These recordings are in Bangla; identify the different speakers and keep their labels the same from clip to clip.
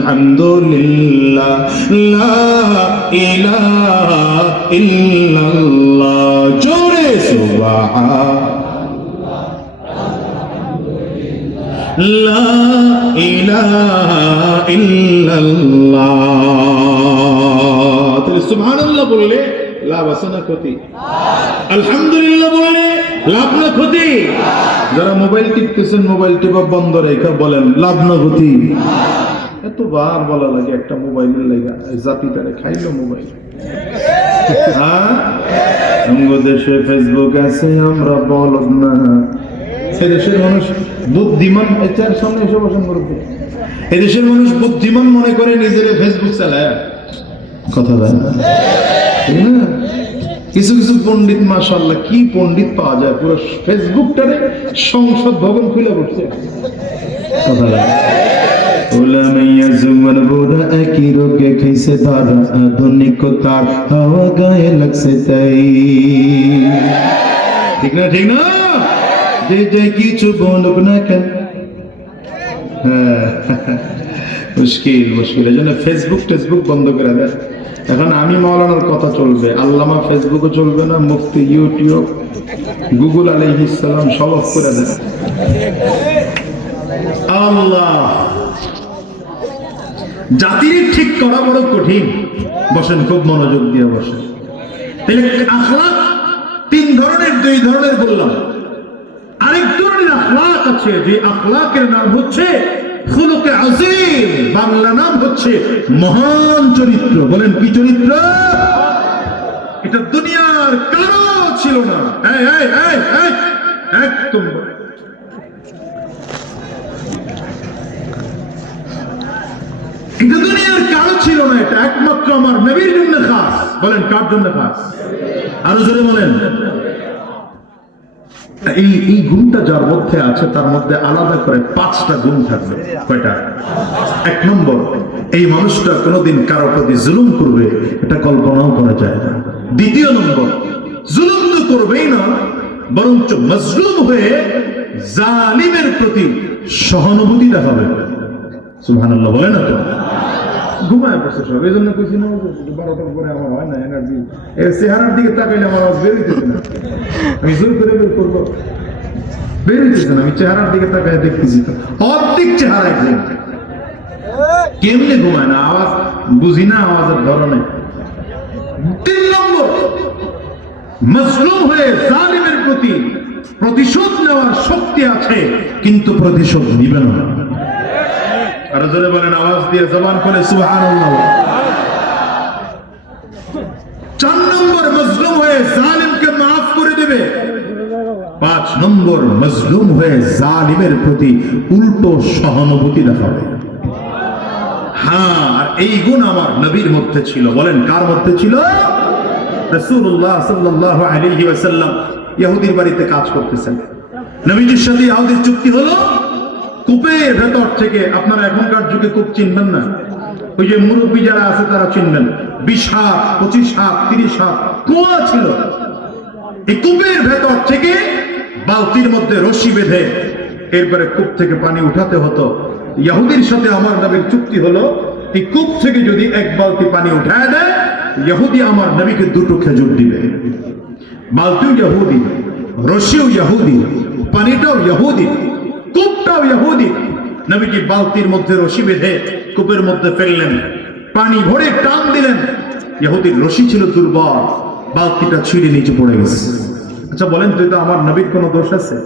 Speaker 1: আলহামদুলিল্লাহ, লা ইলাহা ইল্লাল্লাহ, জোরে সুবহান লা ইলাহা ইল্লাল্লাহ। তাহলে সুবহানাল্লাহ বললে লাভ আছে না ক্ষতি? আলহামদুলিল্লাহ বললে লাভ না ক্ষতি? যারা মোবাইল টিপতেছেন, মোবাইল টিপা বন্ধ রেখে বলেন, লাভ না ক্ষতি। এত বার বলা লাগে একটা মোবাইলের লেগা জাতিটারে খাইলো মোবাইল। অঙ্গ দেশে ফেসবুক আছে, আমরা বলদ না। এদেশের মানুষ বুদ্ধিমান এটার সামনে এসে বসেন মুরব্বী। এদেশের মানুষ বুদ্ধিমান মনে করে নিজের ফেসবুক চালায়। কথা বলে না? কিছু কিছু পণ্ডিত মাশাল্লাহ কি পণ্ডিত পাওয়া যায়? পুরো ফেসবুকটারে সংসদ ভবন খুলে বসছে কথা ঠিক না ঠিক না? যে যে কিছু বলুক না কেন? হ্যাঁ। মুশকিল মুশকিল। এই জন্য ফেসবুক টেসবুক বন্ধ করে দেয় এখন আমি মৌলানার কথা চলবে। আল্লামা ফেসবুকও চলবে না, মুফতি ইউটিউব গুগল আলাইহিস সালাম সব করে দেয় আল্লাহ। জাতির ঠিক করা বড় কঠিন। বসেন, খুব মনোযোগ দিয়ে বসেন। তাহলে আখলাক তিন ধরনের, দুই ধরনের বললাম। আরেক ধরনের আখলাক আছে, যে আখলাকের নাম হচ্ছে খুলুকে আজিম, বাংলা নাম হচ্ছে মহান চরিত্র। বলেন, কি চরিত্র? এটা দুনিয়ার কারও ছিল না। একদম। এটা দুনিয়ার কারও ছিল না এটা, একমাত্র আমার নবীর জন্য খাস। বলেন, কার জন্য খাস? আরও জোরে বলেন। এই এই গুণটা যার মধ্যে আছে, তার মধ্যে আলাদা করে পাঁচটা গুণ থাকবে। কয়টা? এক নম্বর, এই মানুষটা কোনোদিন কারও প্রতি জুলুম করবে, এটা কল্পনাও করা যায় না। দ্বিতীয় নম্বর, জুলুম তো করবেই না, বরঞ্চ মজলুম হয়ে জালিমের প্রতি সহানুভূতি দেখাবে বলে না তো ঘুমায় বসে সব এই জন্য কইছি না, বারোটার পরে আমার হয় না এনার্জি চেহারার দিকে তাকাইলে আমার আওয়াজ বেরোইতেছে না। আমি জোর করে বের করব। আমি চেহারার দিকে তাকাই দেখতেছি। অর্ধেক চেহারা কেমনে ঘুমায় না? আওয়াজ বুঝি না, আওয়াজের ধরনে। তিন নম্বর, মজলুম হয়ে জালিমের প্রতি প্রতিশোধ নেওয়ার শক্তি আছে, কিন্তু প্রতিশোধ নিবে না। আর জোরে বলেন, আওয়াজ দিয়ে জবান করে সুবহানাল্লাহ। চার নম্বর মজলুম হয়ে জালিমকে মাফ করে দেবে। পাঁচ নম্বর মজলুম হয়ে জালিমের প্রতি উল্টো সহানুভূতি দেখাবে। হ্যাঁ আর এই গুণ আমার নবীর মধ্যে ছিল। বলেন, কার মধ্যে ছিল? রাসূলুল্লাহ সাল্লাল্লাহু আলাইহি ওয়াসাল্লাম। ইহুদির বাড়িতে কাজ করতেছেন। নবীজির সাথে ইহুদির চুক্তি হলো? কূপের ভেতর থেকে আপনারা এখনকার যুগে কূপ চিনবেন না। ওই যে মুরব্বী যারা আছে, তারা চিনবেন। বিশ হাত, পঁচিশ হাত, তিরিশ হাত, কুয়া ছিল। এই কূপের ভেতর থেকে বালতির মধ্যে রশি বেঁধে এরপরে কূপ থেকে পানি উঠাতে হতো। ইহুদির সাথে আমার নবীর চুক্তি হলো, এই কূপ থেকে যদি এক বালতি পানি উঠায় দেয় ইহুদি আমার নবীকে দুটো খেজুর দিবে। বালতিও ইহুদি রশিও ইহুদি পানিটাও ইহুদি কূপটাও ইহুদি। নবীজি বালতির মধ্যে রশি বেঁধে কূপের মধ্যে ফেললেন। পানি ভরে টান দিলেন। ইহুদির রশি ছিল দুর্বল। বালতিটা ছিঁড়ে নিচে পড়ে গেছে। আচ্ছা বলেন তো আমার নবীর কোনো দোষ আছে?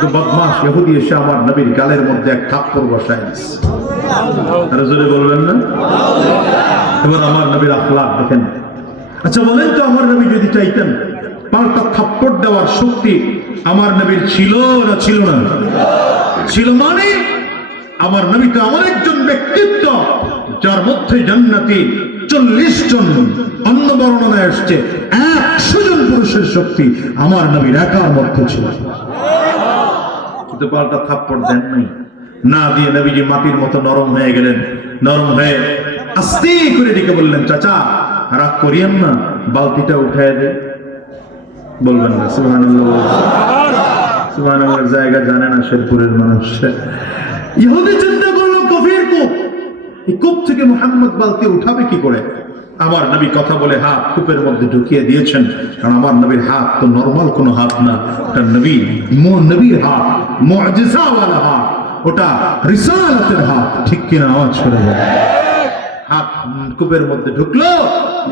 Speaker 1: তো বদমাস ইহুদি এসে আমার নবীর গালের মধ্যে এক থাপ্পড় বসায় আরও জোরে বলবেন না? এবার আমার নবীর আখলাক দেখেন। আচ্ছা বলেন তো, আমার নবী যদি চাইতেন পাল্টা থাপ্পড় দেওয়ার শক্তি আমার নবীর ছিল না ছিল না? ছিল মানে আমার নবী তো এমন একজন ব্যক্তিত্ব, যার মধ্যে জান্নাতি চল্লিশ জন অন্য বর্ণনায় আসছে, একশো জন পুরুষের শক্তি আমার নবীর একার মধ্যে ছিল। কিন্তু পাল্টা থাপ্পড় দেন নাই। না দিয়ে নবীজি মাটির মতো নরম হয়ে গেলেন। নরম হয়ে আস্তে করে ডেকে বললেন, চাচা, রাগ করিয়েন না, বালতিটা উঠায় দে। বলবেন না সুবহানাল্লাহর জায়গা জানে না মানুষ। ইহুদি চিন্তা করল গভীর কূপ। এই কূপ থেকে মোহাম্মদ বালতি উঠাবে কি করে? আমার নবী কথা বলে হাত কূপের মধ্যে ঢুকিয়ে দিয়েছেন। কারণ আমার নবীর হাত তো নর্মাল কোনো হাত না। ওটা নবী নবীর হাত মুআজিজাওয়ালা হাত। ওটা রিসালাতের হাত। ঠিক কিনা? আওয়াজ করে হাত কূপের মধ্যে ঢুকলো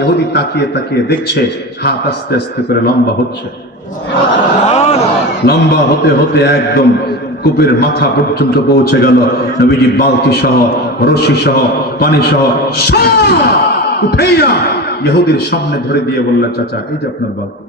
Speaker 1: ইহুদি তাকিয়ে তাকিয়ে দেখছে, হাত আস্তে আস্তে করে লম্বা হচ্ছে। লম্বা হতে হতে একদম কূপের মাথা পর্যন্ত পৌঁছে গেল। নবীজি বালতি সহ, রশি সহ, পানি সহ উঠেইয়া ইহুদির সামনে ধরে দিয়ে বললেন, চাচা, এই যে আপনার বালতি।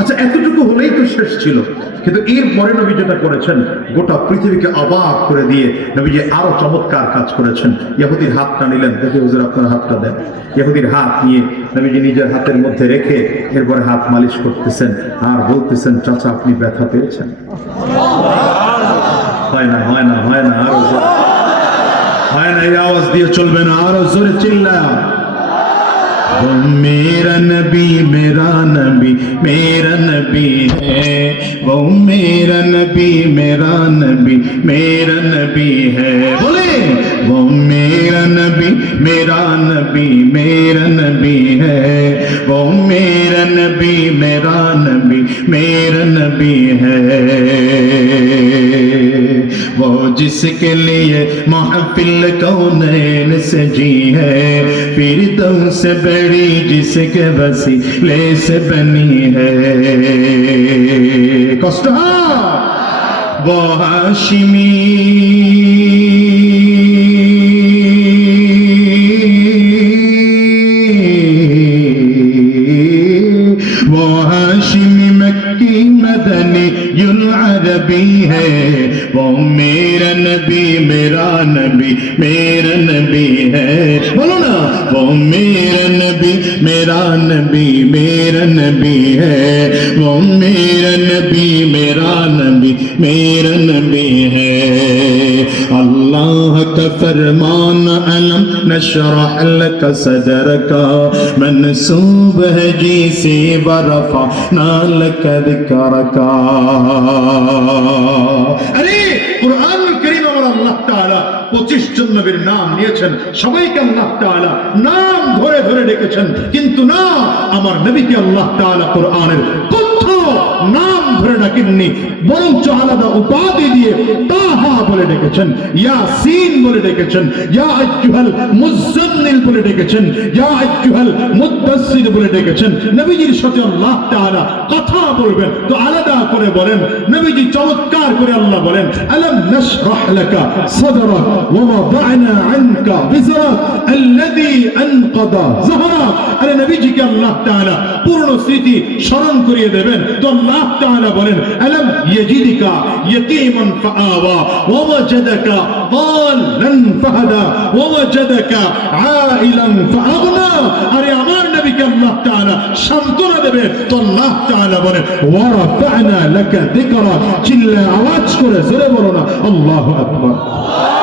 Speaker 1: আচ্ছা এতটুকু হলেই তো শেষ ছিল। কিন্তু এর পরে নবী যেটা করেছেন, গোটা পৃথিবীকে অবাক করে দিয়ে নবীজি আরও চমৎকার কাজ করেছেন। ইহুদির হাতটা নিলেন। দেখে হুজুর, আপনার হাতটা দেন। ইহুদির হাত নিয়ে নবীজি নিজের হাতের মধ্যে রেখে এরপরে হাত মালিশ করতেছেন আর বলতেছেন, চাচা, আপনি ব্যথা পেয়েছেন? হয় না হয় না হয় না, আরও হয় না, এই আওয়াজ দিয়ে চলবে না, আরও জোরে চিল্লা میرا نبی میرا نبی میرا نبی ہے۔ وہ میرا نبی میرا نبی میرا نبی ہے۔ بولے۔ وہ میرا نبی میرا نبی میرا نبی ہے۔ وہ میرا نبی میرا نبی میرا نبی ہے۔ جس کے لیے محفل کونین جی ہے۔ پھر تم سے بڑی جس کے وسیلے سے بنی ہے۔ وہ ہاشمی میرا نبی ہے۔ بولو نا، وہ میرا نبی میرا نبی میرا نبی ہے۔ وہ میرا نبی میرا نبی میرا نبی ہے۔ اللہ کا فرمان، علم، نشرح لک صدر کا منصوب ہے جی سے برفا نال ذکر کا ارے 25 জন নবীর নাম নিয়েছেন। সবাইকে আল্লাহ তালা নাম ধরে ধরে ডেকেছেন। কিন্তু না, আমার নবীকে আল্লাহ তালা কোরআনের কথ্য নাম ধরে ডাকেননি বরঞ্চ আলাদা উপাধি দিয়ে তাহা বলে ডেকেছেন ইয়াসিন বলে ডেকেছেন, ইয়া আইয়ুহাল মুজাম্মিল বলে ডেকেছেন, ইয়া আইয়ুহাল মুদাসসির বলে ডেকেছেন। নবীজির সাথে আল্লাহ তাআলা কথা বলবেন, তো আলাদা করে বলেন, নবীজি চমৎকার করে আল্লাহ বলেন, আলাম নাশরাহ লাকা সাদরাক ওয়া ওয়াদা'না আনকা বিজরাক আল্লাযী আনকাদা যাহরাক আরে নবীজিকে আল্লাহ তাআলা পূর্ণ স্মৃতি স্মরণ করিয়ে দেবেন, তো আল্লাহ তাআলা বলেন, আলম ইয়াজিদিকা ইয়াতীমান ফাআওয়া, ওয়া ওয়াজাদাকা দালান ফাহাদা, ওয়া ওয়াজাদাকা আইলান ফাআগনা। আরে আমার নবীকে আল্লাহ তাআলা সান্তনা দেবে, তো আল্লাহ তাআলা বলে, ওয়া রাফা'না লাকা যিকরা চিল্লা আওয়াজ করে জোরে বলো না, আল্লাহু আকবার। আল্লাহ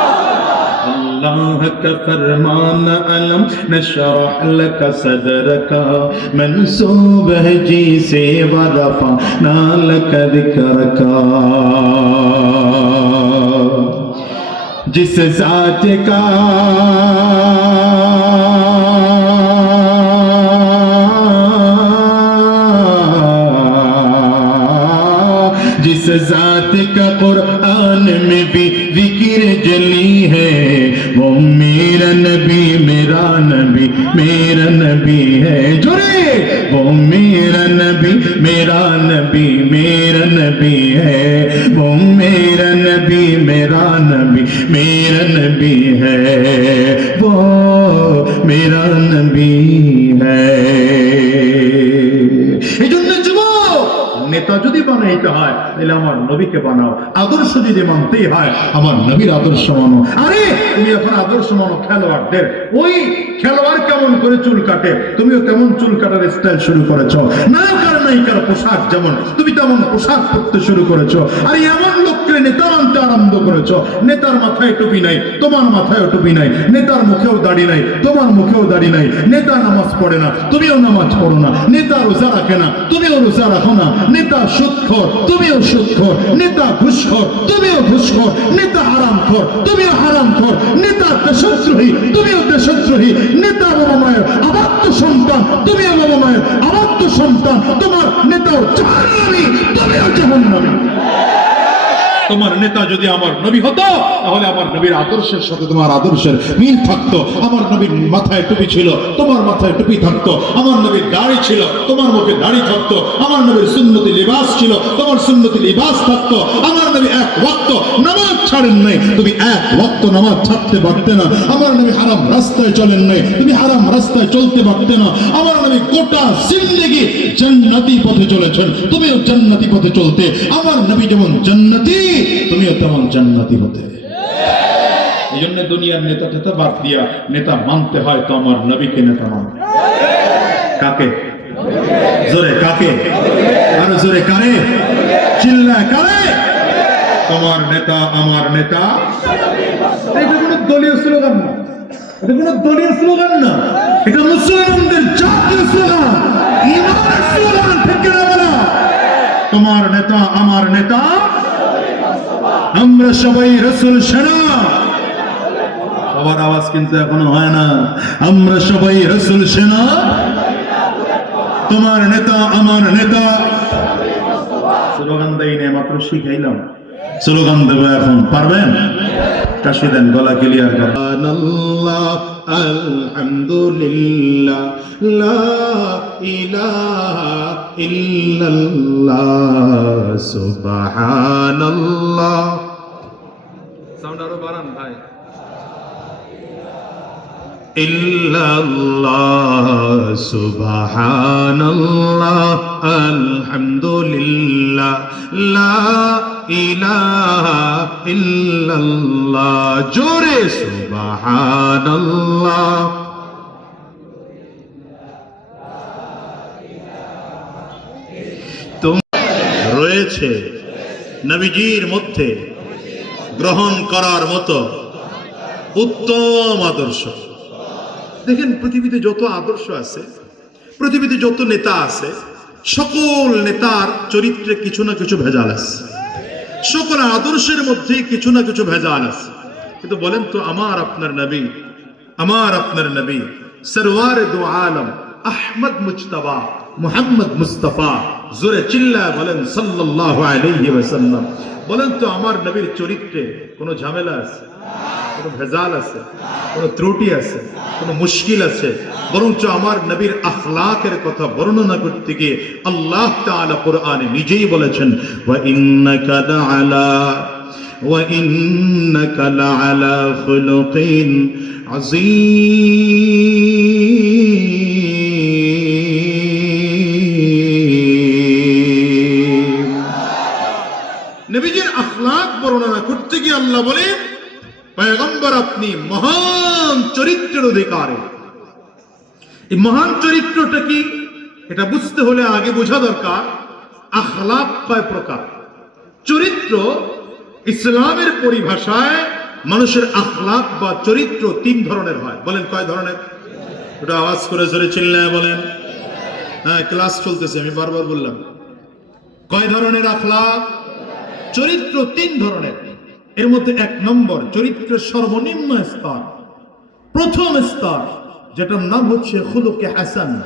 Speaker 1: الله فرمان علم نشرح لك صدرك منسوب ہے جی سے ورفعنا لك ذکرك جس ذات کا جس ذات کا قرآن میں بھی मेरा नबी मेरा नबी मेरा नबी है जोरे वो मेरा नबी मेरा नबी मेरा नबी है वो मेरा नबी मेरा नबी मेरा नबी है वो मेरा नबी যদি বানাইতে হয়, তাহলে আমার নবীকে বানাও। আদর্শ যদি মানতেই হয়, আমার নবীর আদর্শ মানো। আরে, তুমি এখন আদর্শ মানো খেলোয়াড়দের। ওই খেলোয়াড় কেমন করে চুল কাটে? তুমিও কেমন চুল কাটার স্টাইল শুরু করেছ? নায়কার নায়িকার পোশাক যেমন, তুমি তেমন পোশাক পরতে শুরু করেছ। আর, এমন লোককে নেতা আরম্ভ করেছ। নেতার মাথায় টুপি নাই, তোমার মাথায় টুপি নাই, নেতার মুখেও দাড়ি নাই, তোমার মুখেও দাড়ি নাই। নেতা নামাজ পড়ে না, তুমিও নামাজ পড়ো না। নেতা রোজা রাখে না, তুমিও রোজা রাখো না। নেতা সুদখোর তুমিও সুদখোর নেতা ঘুষখোর, তুমিও ঘুষখোর। নেতা হারামখোর, তুমিও হারামখোর। নেতা দেশদ্রোহী, তুমিও দেশদ্রোহী। নেতা বাবা মায়ের আবাত্য সন্তান, তুমিও বাবা মায়ের আবাত্য সন্তান। তোমার নেতাও জাহান্নামী, তুমিও জাহান্নামী। তোমার নেতা যদি আমার নবী হতো, তাহলে আমার নবীর আদর্শের সাথে তোমার আদর্শের মিল থাকতো। আমার নবীর মাথায় টুপি ছিল, তোমার মাথায় টুপি থাকতো। আমার নবীর দাড়ি ছিল, তোমার মুখে দাড়ি থাকতো। আমার নবীর সুন্নতি লিবাস ছিল, তোমার সুন্নতি লিবাস থাকতো। আমার নবী এক ওয়াক্ত নামাজ ছাড়েন নাই। তুমি এক ওয়াক্ত নামাজ ছাড়তে পারতে না। আমার নবী হারাম রাস্তায় চলেন নাই। তুমি হারাম রাস্তায় চলতে পারতে না। আমার নবী গোটা জিন্দেগি জান্নাতি পথে চলেছেন। তুমিও জান্নাতি পথে চলতে। আমার নবী যেমন জান্নাতি তুমিও তেমন জান্নাতি হতে। এই জন্য দুনিয়ার নেতা টেতা বাদ দিয়া নেতা মানতে হয় তো আমার নবীকে নেতা মান। কাকে? জোরে, কাকে? আরও জোরে, কারে? চিল্লা কারে? তোমার নেতা আমার নেতা। এটা কোনো দলীয় স্লোগান না। এটা কোনো দলীয় স্লোগান না। এটা মুসলমানদের জাতীয় স্লোগান। ইমানের স্লোগান ঠিক না বলা তোমার নেতা, আমার নেতা। আমরা সবাই রসুল সেনা। সবার আওয়াজ কিন্তু এখনও হয় না। আমরা সবাই রসুল সেনা। তোমার নেতা, আমার নেতা। স্লোগান দেই নাই মাত্র শিখাইলাম। স্লোগান দেবো এখন, পারবেন? কাশি দেন, গলা ক্লিয়ার কর।
Speaker 2: আল্লাহ আলহামদুলিল্লাহ, লা ইলাহা ইল্লাল্লাহ, সুবহানাল্লাহ।
Speaker 3: সাউন্ড আরও বাড়ান, ভাই।
Speaker 2: ইল্লাল্লাহ, সুবহানাল্লাহ, আলহামদুলিল্লাহ, লা ইলাহা ইল্লাল্লাহ, জোরে সুবহানাল্লাহ।
Speaker 1: রয়েছে নবীজির মধ্যে। গ্রহণ করার মতো উত্তম আদর্শ। দেখেন, পৃথিবীতে যত আদর্শ আছে, পৃথিবীতে যত নেতা আছে, সকল নেতার চরিত্রে কিছু না কিছু ভেজাল আছে। সকল আদর্শের মধ্যে কিছু না কিছু ভেজাল আছে। কিন্তু বলেন তো, আমার আপনার নবী, আমার আপনার নবী, সরওয়ার দু আলম, আহমদ মুজতবা, মোহাম্মদ মুস্তফা জোরে চিল্লা বলেন, সাল্লাল্লাহু আলাইহি ওয়াসাল্লাম। বলেন তো, আমার নবীর চরিত্রে কোনো ঝামেলা আছে? কোনো ভেজাল আছে? কোনো ত্রুটি আছে? কোনো মুশকিল আছে? বরঞ্চ আমার নবীর আখলাকের কথা বর্ণনা করতে গিয়ে আল্লাহ তাআলা কোরআনে নিজেই বলেছেন, ওয়া লাআলা, ওয়া আযীম। বর্ণনা করতে গিয়ে আল্লাহ বলেন পয়গম্বর আপনি মহান চরিত্রের অধিকারী। এই মহান চরিত্রটা কি? এটা বুঝতে হলে আগে বোঝা দরকার আখলাক কয় প্রকার। চরিত্র ইসলামের পরিভাষায় মানুষের আখলাক বা চরিত্র তিন ধরনের হয়। বলেন কয় ধরনের? ওটা আওয়াজ করে জোরে চিল্লায় বলেন। হ্যাঁ ক্লাস চলতেছে, আমি বারবার বললাম। কয় ধরনের আখলাক চরিত্র তিন ধরনের। এর মধ্যে এক নম্বর, চরিত্রের সর্বনিম্ন স্তর। প্রথম স্তর, যেটার নাম হচ্ছে খুলুকে হাসান।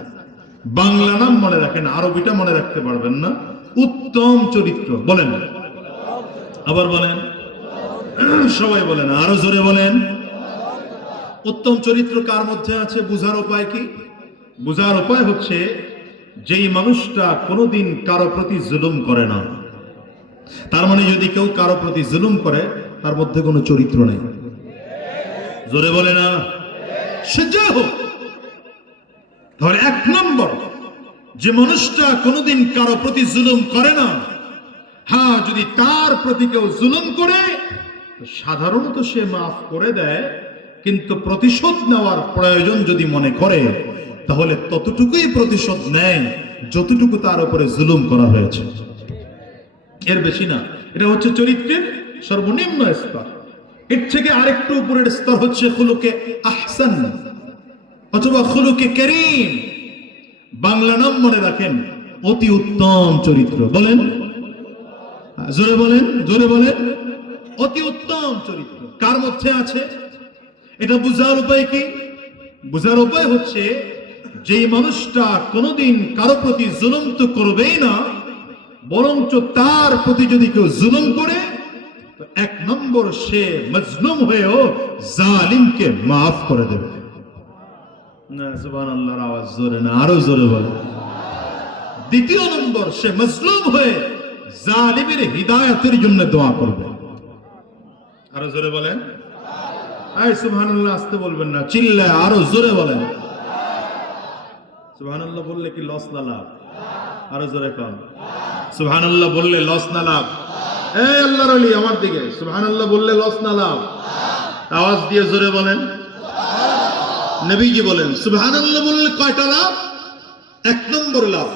Speaker 1: বাংলা নাম মনে রাখেন, আরবিটা মনে রাখতে পারবেন না। উত্তম চরিত্র, বলেন। আবার বলেন। সবাই বলেন, আরও জোরে বলেন। উত্তম চরিত্র কার মধ্যে আছে, বুঝার উপায় কি? বুঝার উপায় হচ্ছে, যেই মানুষটা কোনোদিন কারও প্রতি জুলুম করে না। তার মানে যদি কেউ কারও প্রতি জুলুম করে, তার মধ্যে কোনো চরিত্র নেই। জোরে বলে না? সে যা হোক তাহলে এক নম্বর, যে মানুষটা কোনোদিন কারও প্রতি জুলুম করে না হ্যাঁ যদি তার প্রতি কেউ জুলুম করে সাধারণত সে মাফ করে দেয়, কিন্তু প্রতিশোধ নেওয়ার প্রয়োজন যদি মনে করে, তাহলে ততটুকুই প্রতিশোধ নেয়, যতটুকু তার উপরে জুলুম করা হয়েছে। এর বেশি না। এটা হচ্ছে চরিত্রের সর্বনিম্ন স্তর। এর থেকে আরেকটু উপরের স্তর হচ্ছে খুলুকে আহসান অথবা খুলুকে করিম। বাংলা নাম মনে রাখেন, অতি উত্তম চরিত্র। বলেন। জোরে বলেন জোরে বলেন। অতি উত্তম চরিত্র। কার মধ্যে আছে? এটা বুঝার উপায় কি? বুঝার উপায় হচ্ছে, যেই মানুষটা কোনোদিন কারও প্রতি জুলুম তো করবেই না বরঞ্চ তার প্রতি যদি কেউ জুলুম করে এক নম্বর সে মজলুম হয়েও জালিমকে মাফ করে দেবে। দ্বিতীয় নম্বর জালিমের হিদায়াতের জন্য করবে। আরও জোরে বলেন। আসতে বলবেন না আরও জোরে বলেন। বললে কি লস না লাভ? আরও জোরে কম সুবহানাল্লাহ বললে লস না লাভ। এই আল্লাহর আলী আমার দিকে। সুবহানাল্লাহ বললে লস না লাভ। আওয়াজ দিয়ে জোরে বলেন। নবীজি বলেন, সুবহানাল্লাহ বললে কয়টা লাভ? এক নম্বর লাভ।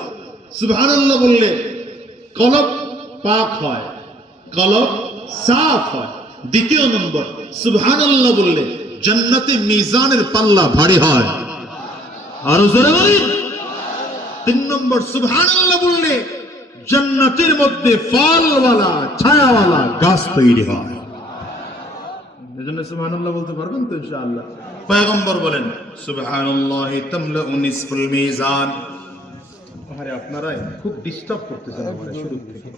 Speaker 1: সুবহানাল্লাহ বললে কলব পাক হয়, কলব সাফ হয়। দ্বিতীয় নম্বর, সুবহানাল্লাহ বললে জান্নাতে মিজানের পাল্লা ভারী হয়। আরও জোরে বলেন। তিন নম্বর, সুবহানাল্লাহ বললে জান্নাতের মধ্যে ফলওয়ালা ছায়াওয়ালা গাছ তৈরি হয়। এজন্য সুবহানাল্লাহ বলতে পারবেন তো ইনশাআল্লাহ। পয়গম্বর বলেন সুবহানাল্লাহি তামলাউ নিসফুল মিজান। আরে আপনারা খুব ডিস্টার্ব করতেছেন আমারে শুরু থেকে।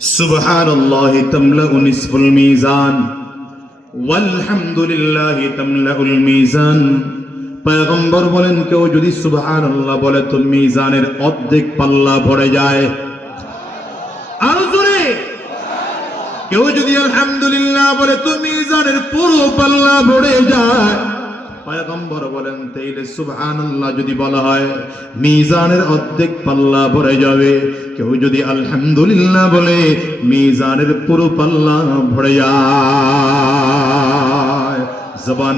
Speaker 1: সুবহানাল্লাহি তামলাউ নিসফুল মিজান। মিজান। পয়গম্বর বলেন, কেউ যদি সুবহানাল্লাহ বলে, তো মিজানের অর্ধেক পাল্লা ভরে যায়। আরও জোরে। কেউ যদি আলহামদুলিল্লাহ বলে, তো মিজানের পুরো পাল্লা ভরে যায়। পয়গম্বর বলেন, তাইলে সুবহানাল্লাহ যদি বলা হয়, মিজানের অর্ধেক পাল্লা ভরে যাবে। কেউ যদি আলহামদুলিল্লাহ বলে, মিজানের পুরো পাল্লা ভরে যায়। জবান